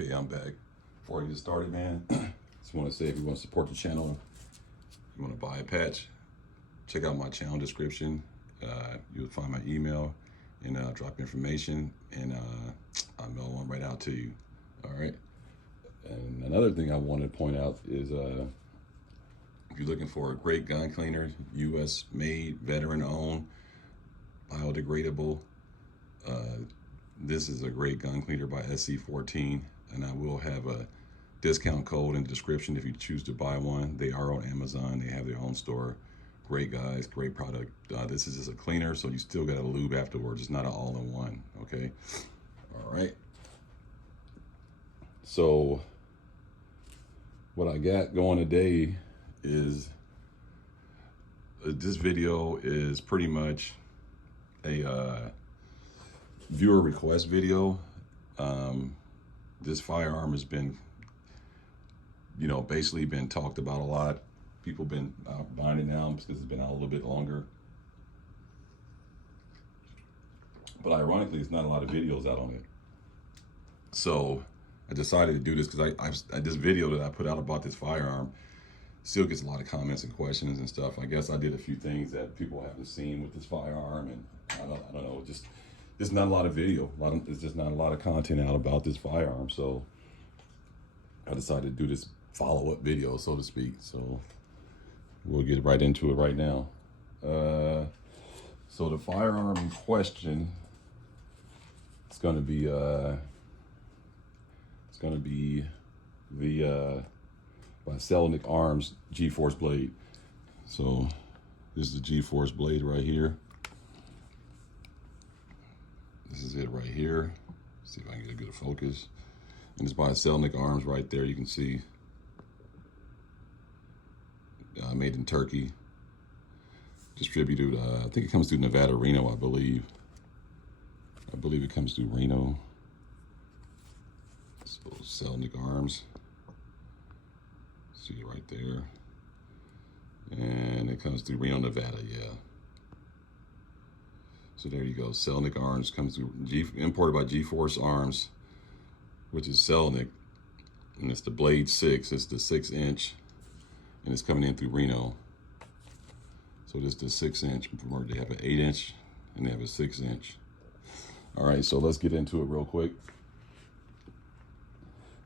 Okay, I'm back. Before I get started, man, just want to say if you want to support the channel, you want to buy a patch, check out my channel description. You'll find my email and drop information, and I'll mail one right out to you. All right. And another thing I wanted to point out is if you're looking for a great gun cleaner, U.S. made, veteran owned, biodegradable, this is a great gun cleaner by SC14, and I will have a discount code in the description if you choose to buy one. They are on Amazon. They have their own store. Great guys, great product. This is just a cleaner, so you still got to lube afterwards. It's not an all-in-one, okay? All right. So what I got going today is this video is pretty much a viewer request video. This firearm has been, basically been talked about a lot. People been buying it now because it's been out a little bit longer. But ironically, it's not a lot of videos out on it. So I decided to do this because this video that I put out about this firearm still gets a lot of comments and questions and stuff. I guess I did a few things that people haven't seen with this firearm, and I don't know, just there's not a lot of video. There's just not a lot of content out about this firearm. So I decided to do this follow-up video, so to speak. So we'll get right into it right now. So the firearm in question, it's going to be the by Selnick Arms G-Force blade. So this is the G-Force blade right here. This is it right here. Let's see if I can get a good focus. And it's by Selnick Arms right there. You can see made in Turkey. Distributed, I think it comes through Nevada, Reno, I believe. I believe it comes through Reno. So Selnick Arms. See it right there. And it comes through Reno, Nevada, yeah. So there you go. Selnick Arms comes through, imported by G-Force Arms, which is Selnick. And it's the Blade 6. It's the 6-inch. And it's coming in through Reno. So this is the 6-inch. They have an 8-inch and they have a 6-inch. All right, so let's get into it real quick.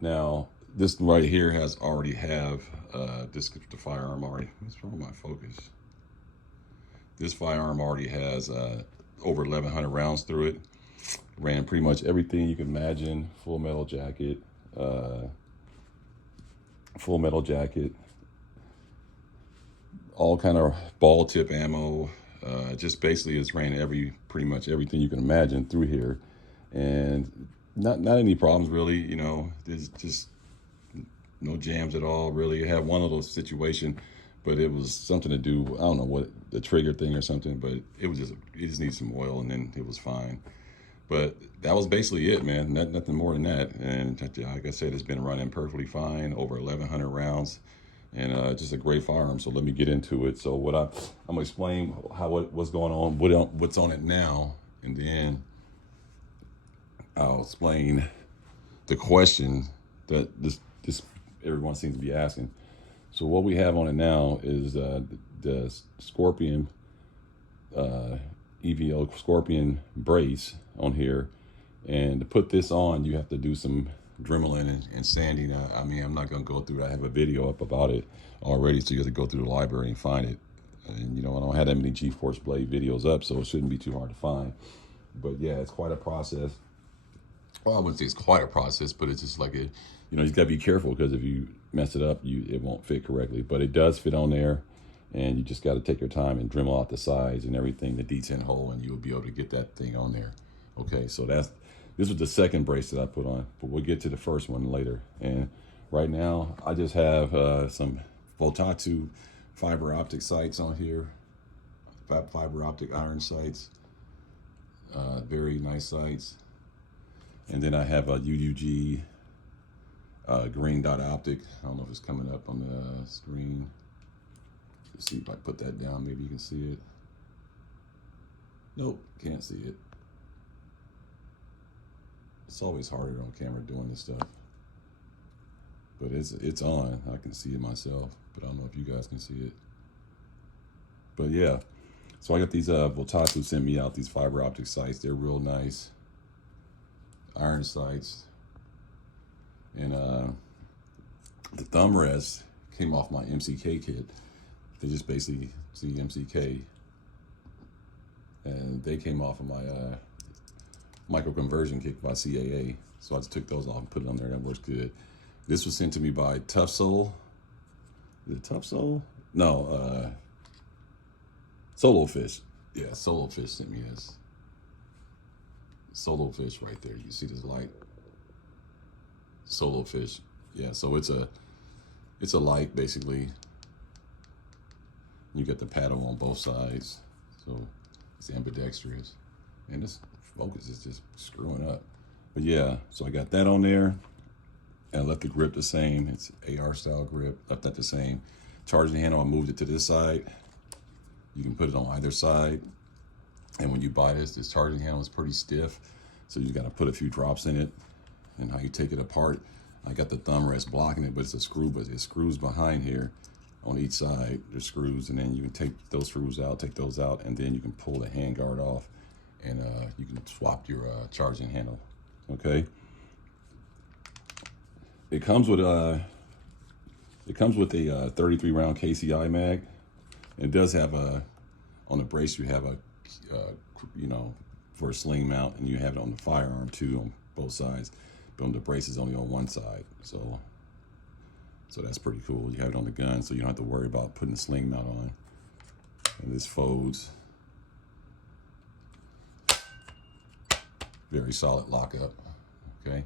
Now, this right here already have the firearm already. What's wrong with my focus? This firearm already has over 1,100 rounds through it. Ran pretty much everything you can imagine. Full metal jacket. All kind of ball tip ammo. Just basically it's ran pretty much everything you can imagine through here. And not any problems really, there's just no jams at all really. I had one of those situations, but it was something to do, I don't know what, the trigger thing or something, but it just needs some oil and then it was fine. But that was basically it, man. Nothing more than that. And like I said, it's been running perfectly fine, over 1,100 rounds, and just a great firearm. So let me get into it. So I'm gonna explain what's going on, what's on it now, and then I'll explain the question that this everyone seems to be asking. So what we have on it now is the Scorpion EVO Scorpion brace on here, and to put this on you have to do some dremeling and sanding. I mean, I'm not gonna go through it. I have a video up about it already, so you have to go through the library and find it. And I don't have that many G-Force blade videos up, so it shouldn't be too hard to find. But yeah, it's quite a process. Well, I wouldn't say it's quite a process, but it's just like you just gotta be careful, because if you mess it up, it won't fit correctly. But it does fit on there, and you just got to take your time and Dremel out the sides and everything, the detent hole, and you'll be able to get that thing on there. Okay, so this was the second brace that I put on, but we'll get to the first one later. And right now, I just have some Voltatu fiber optic sights on here, fiber optic iron sights, very nice sights. And then I have a UUG green dot optic. I don't know if it's coming up on the screen. Let's see if I put that down, maybe you can see it. Nope, can't see it. It's always harder on camera doing this stuff. but it's on. I can see it myself, but I don't know if you guys can see it. But yeah, so I got these, Voltasu sent me out these fiber optic sights. They're real nice. Iron sights. And the thumb rest came off my MCK kit. They just basically see MCK. And they came off of my micro conversion kit by CAA. So I just took those off and put it on there. That works good. This was sent to me by Tough Soul. Is it Tough Soul? No, Solo Fish. Yeah, Solo Fish sent me this. Solo Fish right there. You see this light? Solo Fish. Yeah, so it's a light basically. You get the paddle on both sides. So it's ambidextrous. And this focus is just screwing up. But yeah, so I got that on there. And I left the grip the same. It's AR style grip. Left that the same. Charging handle, I moved it to this side. You can put it on either side. And when you buy this charging handle is pretty stiff. So you got to put a few drops in it. And how you take it apart. I got the thumb rest blocking it, but it's a screw, but it screws behind here on each side. There's screws, and then you can take those screws out, take those out, and then you can pull the hand guard off, and you can swap your charging handle. Okay. It comes with a 33 round KCI mag. It does have on the brace you have a for a sling mount, and you have it on the firearm too on both sides. But on the brace is only on one side, so that's pretty cool. You have it on the gun, so you don't have to worry about putting the sling mount on. And this folds. Very solid lockup. Okay,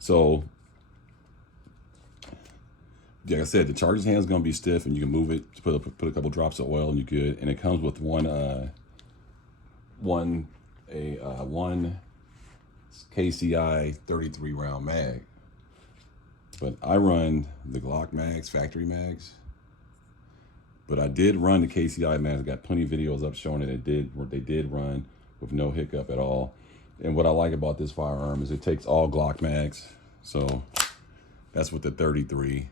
so like I said, the charging handle is going to be stiff, and you can move it. Put a couple drops of oil, and you're good. And it comes with one KCI 33 round mag. But I run the Glock mags, factory mags. But I did run the KCI mags. I got plenty of videos up showing that they did run with no hiccup at all. And what I like about this firearm is it takes all Glock mags. So that's with the 33.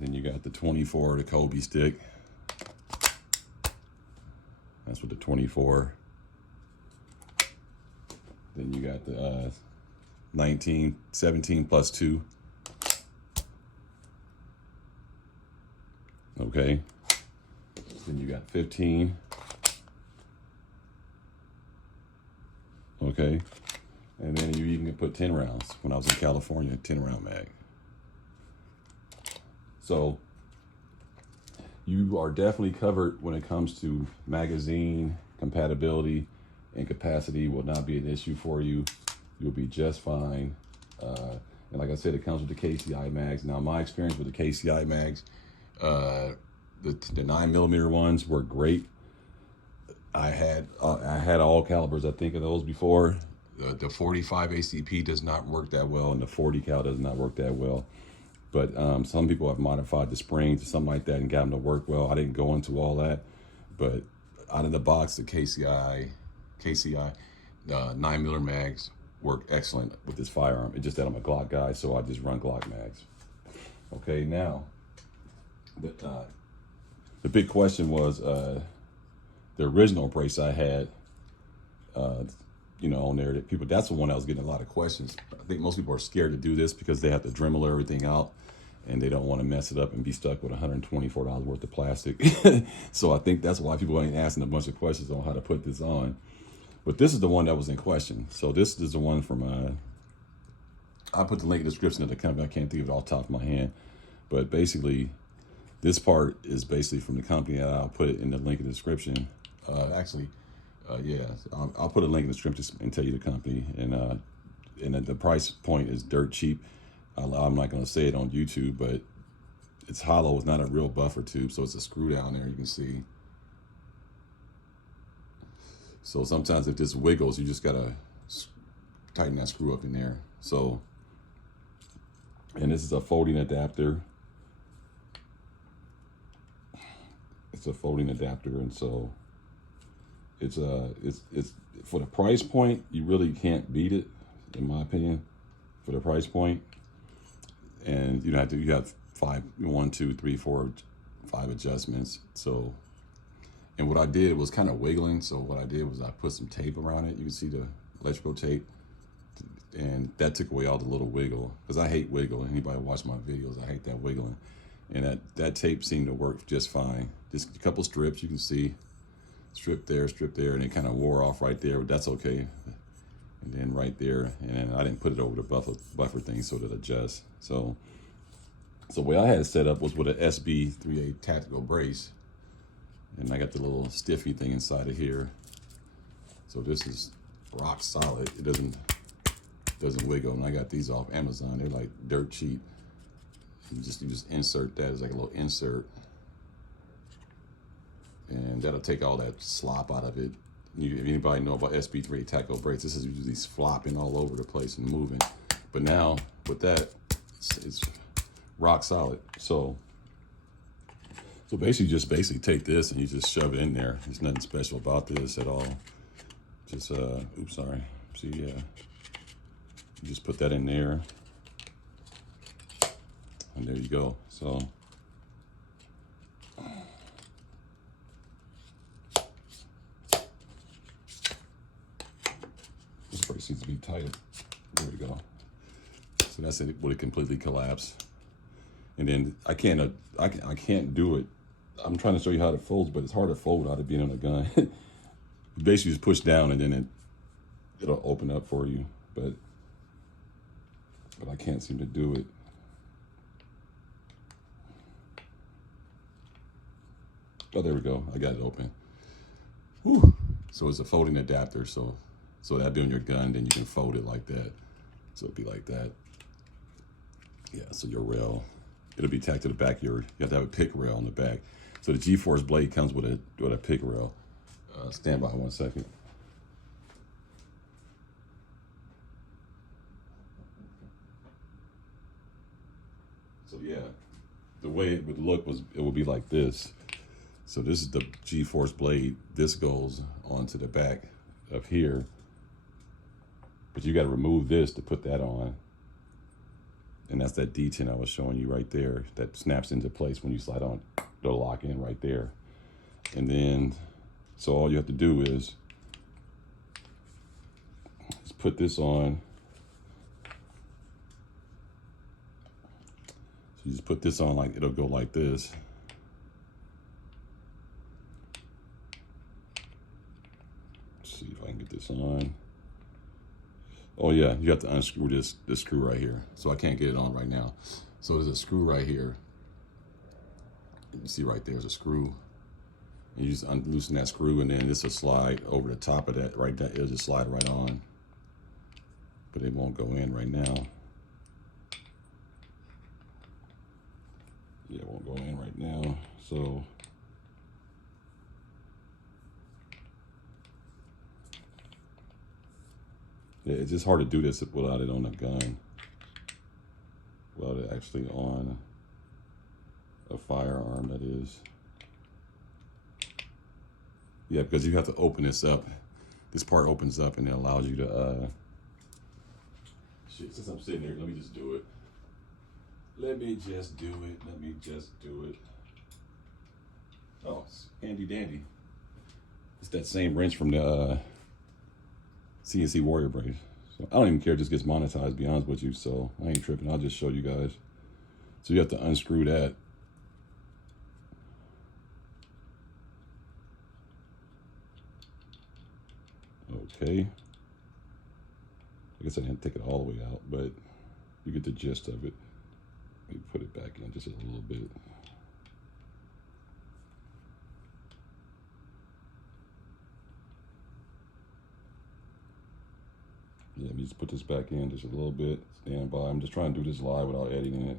Then you got the 24, the Kobe stick. That's with the 24. Then you got the 17 plus 2. Okay. Then you got 15. Okay. And then you even can put 10 rounds. When I was in California, 10 round mag. So you are definitely covered when it comes to magazine compatibility, and capacity will not be an issue for you. You'll be just fine. And like I said, it comes with the KCI mags. Now, my experience with the KCI mags, the 9mm ones were great. I had all calibers. I think of those before. The 45 ACP does not work that well, and the 40 cal does not work that well. But some people have modified the springs or something like that and got them to work well. I didn't go into all that, but out of the box, the KCI 9mm mags work excellent with this firearm. It's just that I'm a Glock guy, so I just run Glock mags. Okay, now the big question was the original brace I had, on there. That that's the one that was getting a lot of questions. I think most people are scared to do this because they have to Dremel everything out, and they don't want to mess it up and be stuck with $124 worth of plastic. So I think that's why people ain't asking a bunch of questions on how to put this on. But this is the one that was in question. So this is the one from, I put the link in the description of the company. I can't think of it off the top of my hand. But basically, this part is basically from the company. I'll put it in the link in the description. Yeah, I'll put a link in the description and tell you the company. And the price point is dirt cheap. I'm not going to say it on YouTube, but it's hollow. It's not a real buffer tube, so it's a screw down there. You can see. So sometimes if this wiggles, you just gotta tighten that screw up in there. So, and this is a folding adapter. It's a folding adapter, and so it's for the price point, you really can't beat it, in my opinion. for the price point. And you have you have 1, 2, 3, 4, 5 adjustments. So, and what I did was kind of wiggling. So what I did was I put some tape around it. You can see the electrical tape, and that took away all the little wiggle, because I hate wiggle. Anybody watch my videos, I hate that wiggling. And that tape seemed to work just fine. Just a couple strips, you can see, strip there, and it kind of wore off right there, but that's okay. And then right there, and I didn't put it over the buffer thing so that it adjusts. So the way I had it set up was with an SB38 tactical brace, and I got the little stiffy thing inside of here. So this is rock solid. It doesn't wiggle. And I got these off Amazon. They're like dirt cheap. You just insert that as like a little insert, and that'll take all that slop out of it. If anybody know about SB38 tactical brace, this is usually flopping all over the place and moving. But now with that, it's rock solid. So basically, just take this and you just shove it in there. There's nothing special about this at all. Just oops, sorry. See, you just put that in there, and there you go. So this brace needs to be tighter. There we go. So that's it. Would it completely collapse? And then I can't do it. I'm trying to show you how it folds, but it's hard to fold without it being on a gun. You basically just push down, and then it'll open up for you. But I can't seem to do it. Oh, there we go. I got it open. Whew. So it's a folding adapter. So that'd be on your gun, then you can fold it like that. So it'd be like that. Yeah, so your rail, it'll be tacked to the back. You have to have a pick rail on the back. So the G-Force blade comes with a pick rail. Stand by 1 second. So yeah, the way it would look it would be like this. So this is the G-Force blade. This goes onto the back of here, but you got to remove this to put that on. And that's that detent I was showing you right there that snaps into place when you slide on. They'll lock in right there. And then, so all you have to do is put this on. So you just put this on, like it'll go like this. Let's see if I can get this on. Oh yeah, you have to unscrew this screw right here. So I can't get it on right now. So there's a screw right here. You see right there's a screw. And you just loosen that screw, and then this will slide over the top of that right there. It'll just slide right on. But it won't go in right now. Yeah, it won't go in right now. So yeah, it's just hard to do this without it on a gun. Without it actually on a firearm, that is. Yeah, because you have to open this up. This part opens up and it allows you to, shit, since I'm sitting here, let me just do it. Let me just do it. Oh, it's handy dandy. It's that same wrench from the CNC Warrior brace. So I don't even care if this gets monetized, to be honest with you. So I ain't tripping. I'll just show you guys. So you have to unscrew that. Okay. I guess I didn't take it all the way out, but you get the gist of it. Let me put it back in just a little bit. Yeah, let me just put this back in just a little bit. Stand by. I'm just trying to do this live without editing it.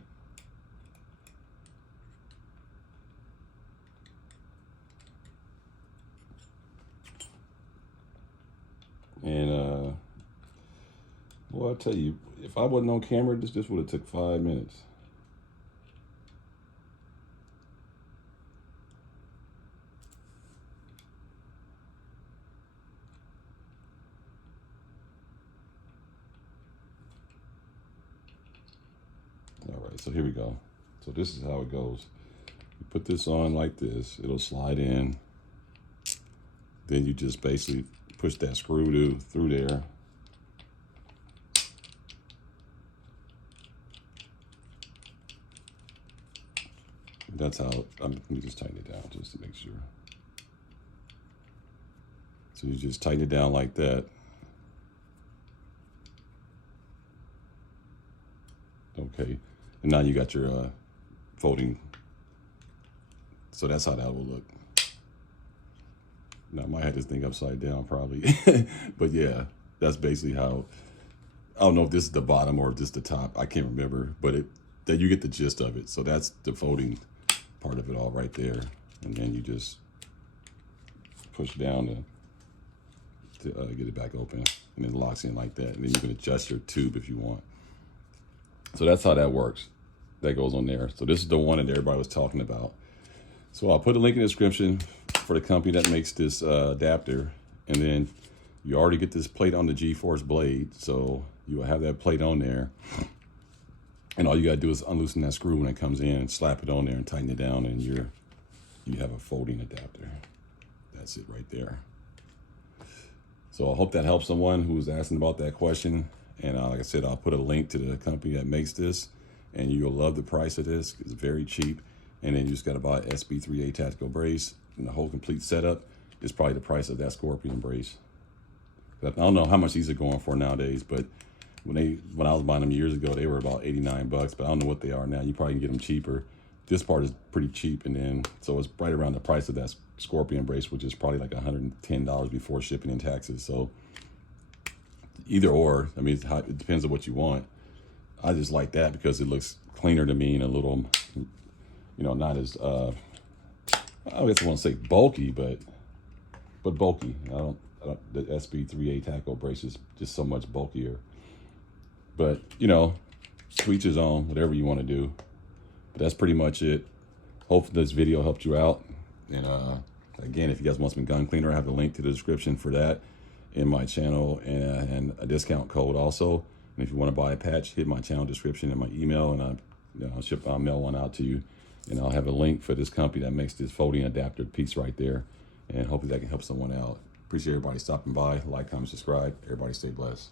And well, I'll tell you, if I wasn't on camera, this would have took 5 minutes. right, so here we go. So this is how it goes. You put this on like this, it'll slide in. Then you just basically push that screw through there. That's how, let me just tighten it down just to make sure. So you just tighten it down like that. Okay, and now you got your folding. So that's how that will look. Now I might have this thing upside down probably, but yeah, that's basically how. I don't know if this is the bottom or if this is the top. I can't remember, but that you get the gist of it. So that's the folding part of it all right there, and then you just push down to get it back open, and it locks in like that. And then you can adjust your tube if you want. So that's how that works. That goes on there. So this is the one that everybody was talking about. So I'll put a link in the description for the company that makes this adapter. And then you already get this plate on the G-Force blade. So you will have that plate on there. And all you gotta do is unloosen that screw when it comes in, slap it on there and tighten it down, and you have a folding adapter. That's it right there. So I hope that helps someone who's asking about that question. And like I said, I'll put a link to the company that makes this, and you'll love the price of this. It's very cheap. And then you just got to buy an SB3A tactical brace, and the whole complete setup is probably the price of that Scorpion brace. I don't know how much these are going for nowadays, but when I was buying them years ago, they were about 89 bucks, but I don't know what they are now. You probably can get them cheaper. This part is pretty cheap, and then so it's right around the price of that Scorpion brace, which is probably like $110 before shipping and taxes. So either or, I mean, it depends on what you want. I just like that because it looks cleaner to me and a little, you know, not as I guess I won't say bulky, but bulky. The SB3A tackle brace is just so much bulkier. But you know, to each his own, whatever you want to do. But that's pretty much it. Hopefully this video helped you out. And again, if you guys want some gun cleaner, I have a link to the description for that in my channel, and a discount code also. And if you want to buy a patch, hit my channel description and my email, and I'll mail one out to you. And I'll have a link for this company that makes this folding adapter piece right there. And hopefully that can help someone out. Appreciate everybody stopping by. Like, comment, subscribe. Everybody stay blessed.